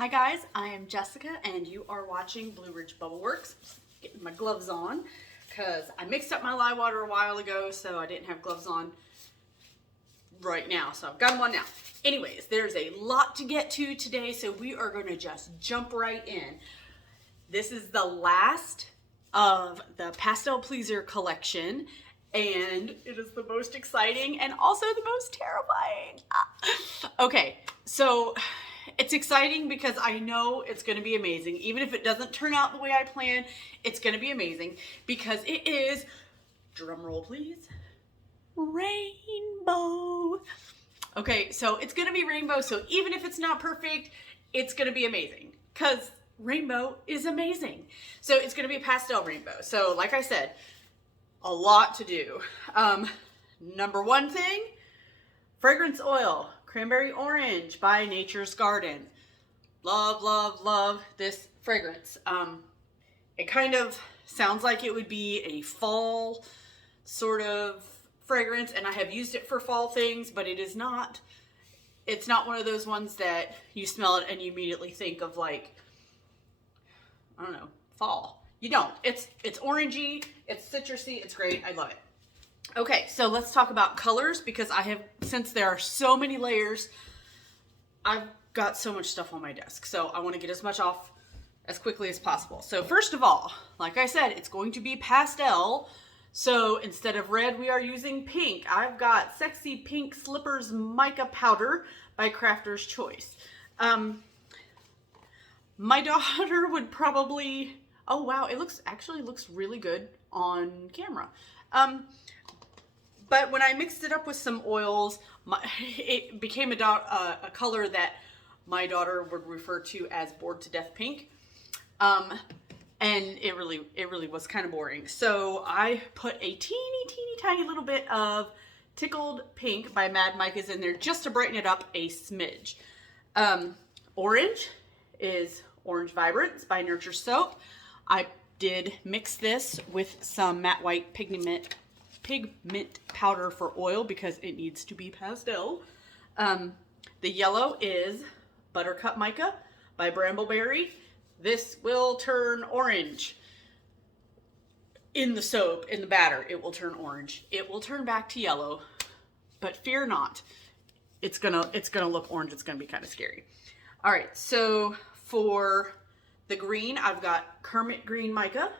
Hi guys, I am Jessica and you are watching Blue Ridge Bubble Works. Getting my gloves on because I mixed up my lye water a while ago, so I didn't have gloves on right now, so I've got them on now. Anyways, there's a lot to get to today, so we are going to just jump right in. This is the last of the Pastel Pleaser collection, and it is the most exciting and also the most terrifying. Okay, so it's exciting because I know it's going to be amazing. Even if it doesn't turn out the way I plan, it's going to be amazing because it is, drum roll please, rainbow. Okay, so it's going to be rainbow, so even if it's not perfect, it's going to be amazing because rainbow is amazing. So it's going to be a pastel rainbow. So like I said, a lot to do. Number one thing, fragrance oil. Cranberry Orange by Nature's Garden. Love, love, love this fragrance. It kind of sounds like it would be a fall sort of fragrance, and I have used it for fall things, but it is not. It's not one of those ones that you smell it and you immediately think of, like, I don't know, fall. You don't. It's orangey, it's citrusy, it's great. I love it. Okay, so let's talk about colors because since there are so many layers, I've got so much stuff on my desk. So I want to get as much off as quickly as possible. So first of all, like I said, it's going to be pastel. So instead of red, we are using pink. I've got Sexy Pink Slippers Mica Powder by Crafter's Choice. My daughter would probably, oh wow, it actually looks really good on camera. But when I mixed it up with some oils, it became a color that my daughter would refer to as bored to death pink. And it really was kind of boring. So I put a teeny tiny little bit of Tickled Pink by Mad Micah's in there just to brighten it up a smidge. Orange is Orange Vibrance by Nurture Soap. I did mix this with some matte white pigment powder for oil because it needs to be pastel. The yellow is Buttercup Mica by Brambleberry. This will turn orange in the soap, in the batter. It will turn orange. It will turn back to yellow, but fear not. It's gonna look orange. It's gonna be kind of scary. All right, so for the green, I've got Kermit Green Mica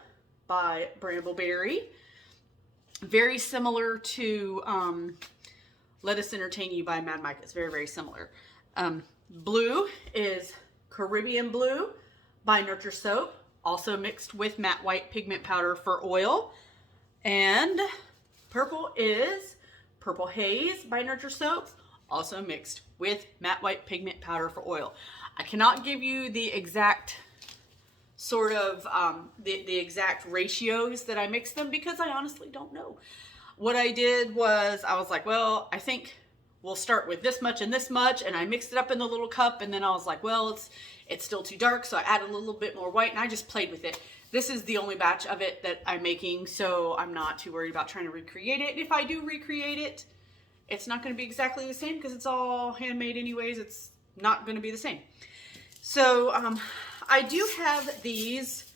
by Brambleberry. Very similar to Let Us Entertain You by Mad Mike. It's very, very similar. Blue is Caribbean Blue by Nurture Soap, also mixed with matte white pigment powder for oil. And purple is Purple Haze by Nurture Soap, also mixed with matte white pigment powder for oil. I cannot give you the exact sort of the exact ratios that I mixed them because I honestly don't know. What I did was I was like, well, I think we'll start with this much and this much, and I mixed it up in the little cup, and then I was like, well, it's still too dark, so I added a little bit more white, and I just played with it. This is the only batch of it that I'm making, so I'm not too worried about trying to recreate it. If I do recreate it, it's not going to be exactly the same because it's all handmade anyways. It's not going to be the same. So I do have these,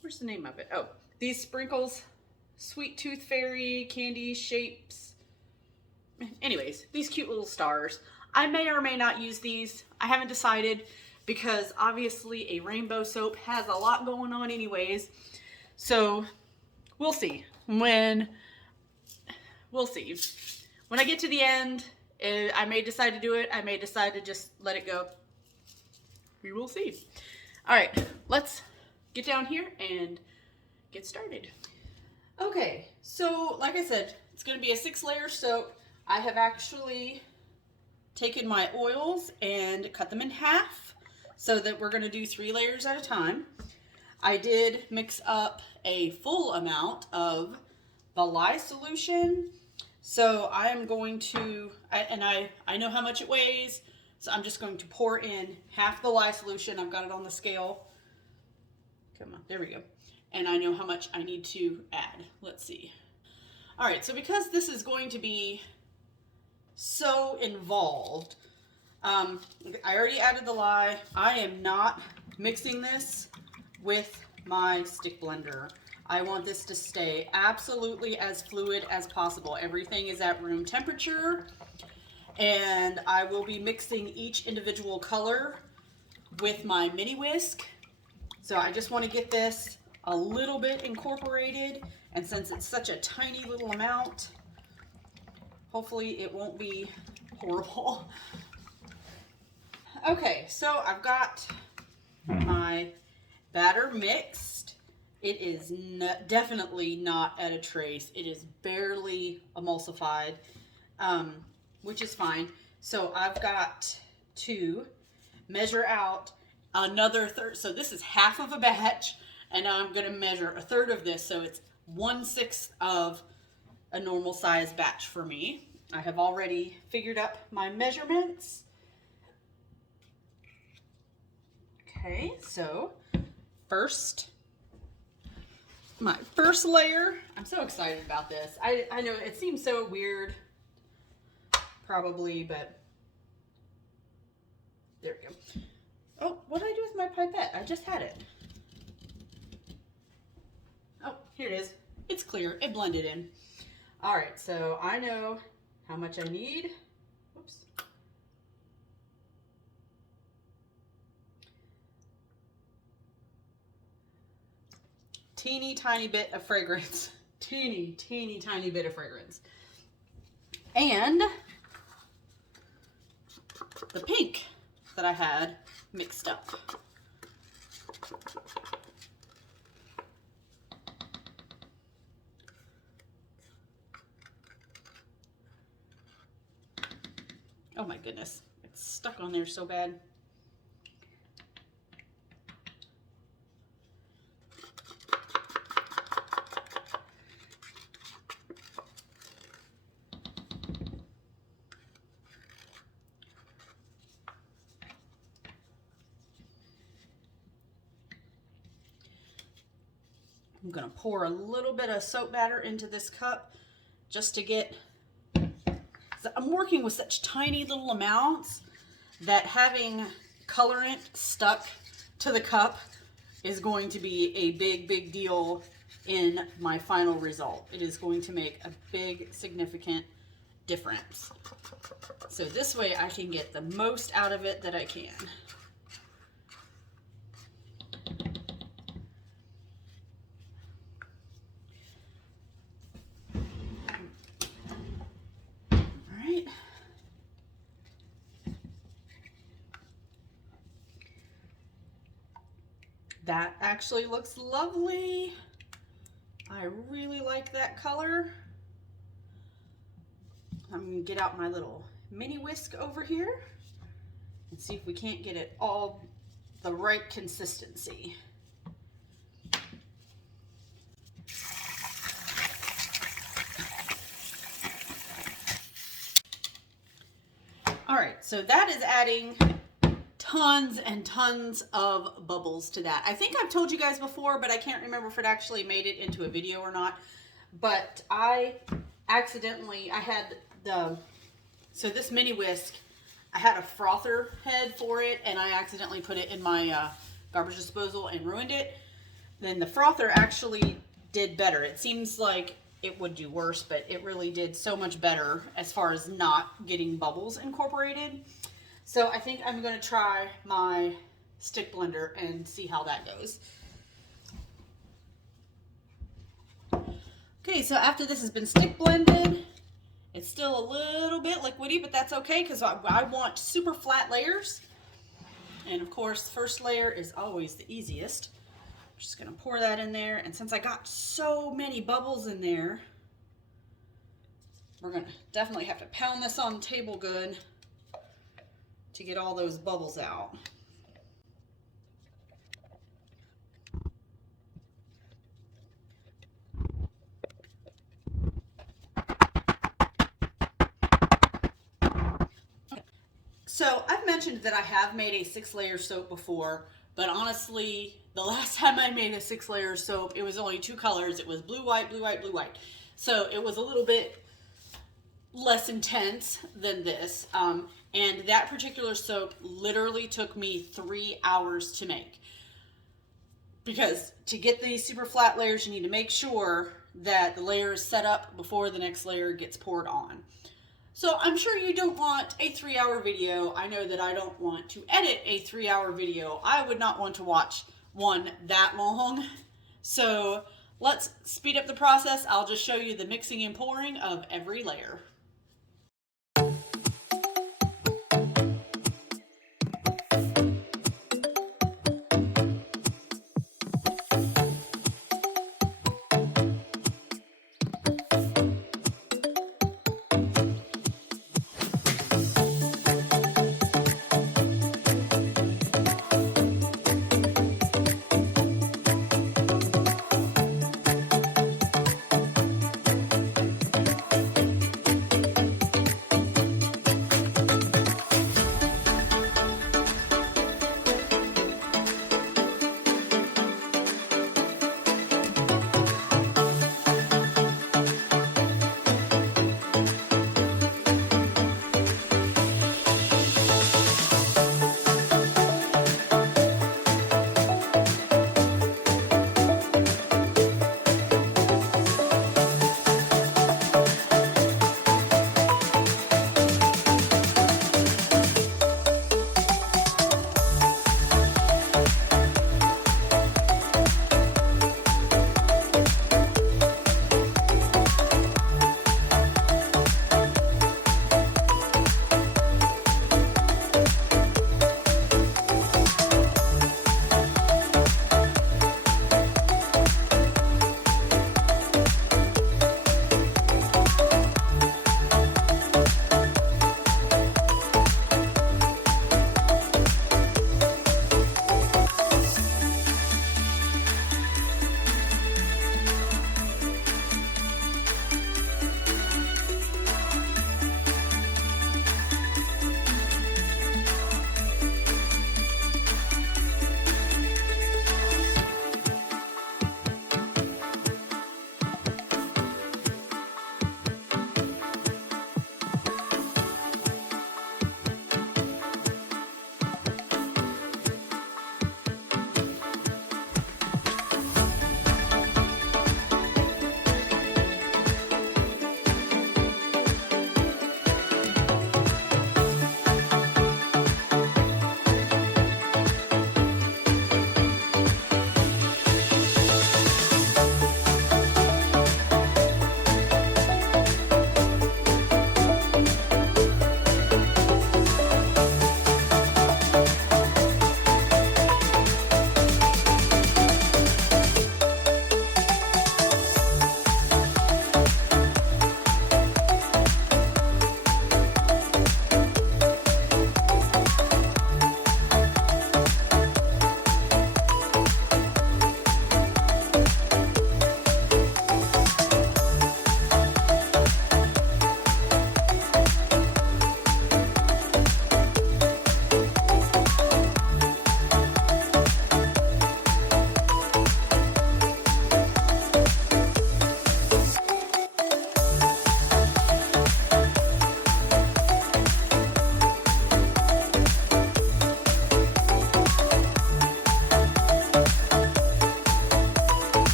where's the name of it? Oh, these Sprinkles Sweet Tooth Fairy candy shapes. Anyways, these cute little stars. I may or may not use these. I haven't decided because obviously a rainbow soap has a lot going on anyways. So we'll see. We'll see. When I get to the end, I may decide to do it. I may decide to just let it go. We will see. All right, let's get down here and get started. Okay, so like I said, it's going to be a 6-layer soap. I have actually taken my oils and cut them in half so that we're going to do 3 layers at a time. I did mix up a full amount of the lye solution. So I am going to, I know how much it weighs, so I'm just going to pour in half the lye solution. I've got it on the scale. Come on, there we go. And I know how much I need to add. Let's see. All right, so because this is going to be so involved, I already added the lye. I am not mixing this with my stick blender. I want this to stay absolutely as fluid as possible. Everything is at room temperature, and I will be mixing each individual color with my mini whisk. So I just want to get this a little bit incorporated, and since it's such a tiny little amount, hopefully it won't be horrible. Okay, so I've got my batter mixed. It is definitely not at a trace. It is barely emulsified, which is fine. So I've got to measure out another third. So this is half of a batch, and I'm going to measure a third of this. So it's 1/6 of a normal size batch for me. I have already figured up my measurements. Okay, so my first layer. I'm so excited about this. I know it seems so weird, probably, but there we go. Oh, what did I do with my pipette? I just had it. Oh, here it is. It's clear. It blended in. All right, so I know how much I need. Whoops. Teeny tiny bit of fragrance. Teeny tiny bit of fragrance. And the pink that I had mixed up. Oh my goodness, it's stuck on there so bad. I'm going to pour a little bit of soap batter into this cup just to get, I'm working with such tiny little amounts that having colorant stuck to the cup is going to be a big deal in my final result. It is going to make a big significant difference. So this way I can get the most out of it that I can. That actually looks lovely. I really like that color. I'm gonna get out my little mini whisk over here and see if we can't get it all the right consistency. All right, so that is adding tons and tons of bubbles to that. I think I've told you guys before, but I can't remember if it actually made it into a video or not. But I accidentally, so this mini whisk, I had a frother head for it, and I accidentally put it in my garbage disposal and ruined it. Then the frother actually did better. It seems like it would do worse, but it really did so much better as far as not getting bubbles incorporated. So I think I'm going to try my stick blender and see how that goes. Okay, so after this has been stick blended, it's still a little bit liquidy, but that's okay because I want super flat layers. And of course, the first layer is always the easiest. I'm just going to pour that in there. And since I got so many bubbles in there, we're going to definitely have to pound this on the table good to get all those bubbles out. So I've mentioned that I have made a 6-layer soap before, but honestly, the last time I made a 6-layer soap, it was only 2 colors. It was blue, white, blue, white, blue, white. So it was a little bit less intense than this. And that particular soap literally took me 3 hours to make. Because to get these super flat layers, you need to make sure that the layer is set up before the next layer gets poured on. So I'm sure you don't want a 3-hour video. I know that I don't want to edit a 3-hour video. I would not want to watch one that long. So let's speed up the process. I'll just show you the mixing and pouring of every layer.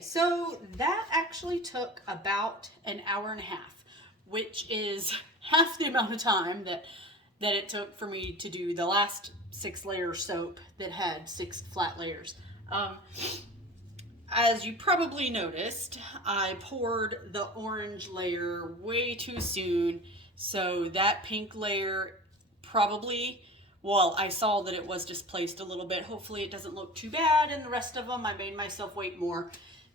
So that actually took about an hour and a half, which is half the amount of time that it took for me to do the last 6-layer soap that had 6 flat layers. As you probably noticed, I poured the orange layer way too soon, so that pink layer probably, well, I saw that it was displaced a little bit. Hopefully it doesn't look too bad, and the rest of them I made myself wait more.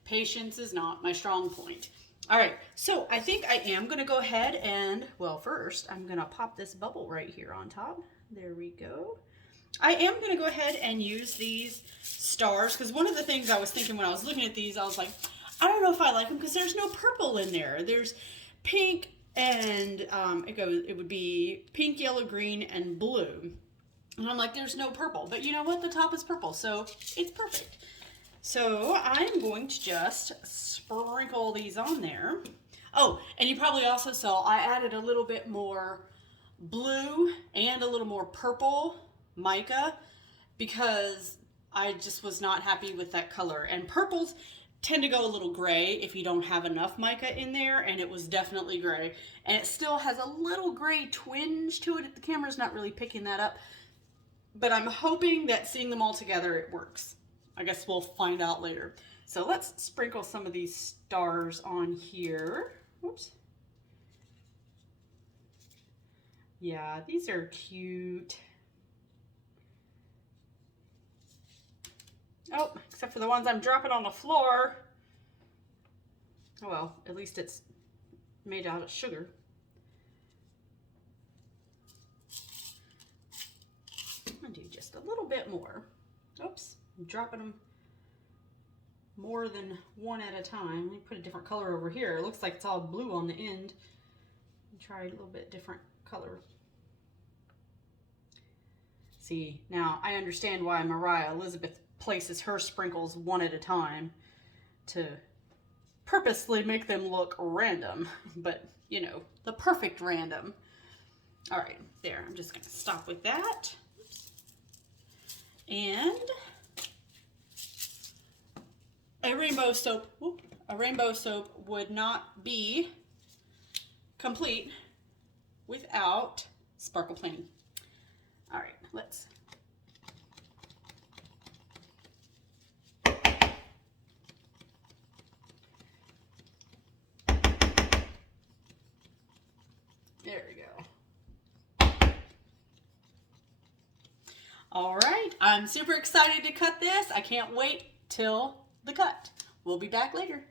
Patience is not my strong point. All right, so I think I am gonna go ahead and, well, first I'm gonna pop this bubble right here on top. There we go. I am gonna go ahead and use these stars, because one of the things I was thinking when I was looking at these, I was like, I don't know if I like them because there's no purple in there. There's pink and it would be pink, yellow, green, and blue. And I'm like, there's no purple. But you know what? The top is purple, so it's perfect. So I'm going to just sprinkle these on there. Oh, and you probably also saw I added a little bit more blue and a little more purple mica because I just was not happy with that color. And purples tend to go a little gray if you don't have enough mica in there, and it was definitely gray. And it still has a little gray twinge to it. The camera's not really picking that up, but I'm hoping that seeing them all together, it works. I guess we'll find out later. So let's sprinkle some of these stars on here. Oops. Yeah, these are cute. Oh, except for the ones I'm dropping on the floor. Oh well, at least it's made out of sugar. I'm gonna do just a little bit more. Oops, I'm dropping them more than one at a time. Let me put a different color over here. It looks like it's all blue on the end. Try a little bit different color. See, now I understand why Mariah Elizabeth places her sprinkles one at a time to purposely make them look random, but you know, the perfect random. All right, there, I'm just gonna stop with that. Oops. And a rainbow soap would not be complete without sparkle planning. All right, let's. There we go. All right, I'm super excited to cut this. I can't wait till the cut. We'll be back later.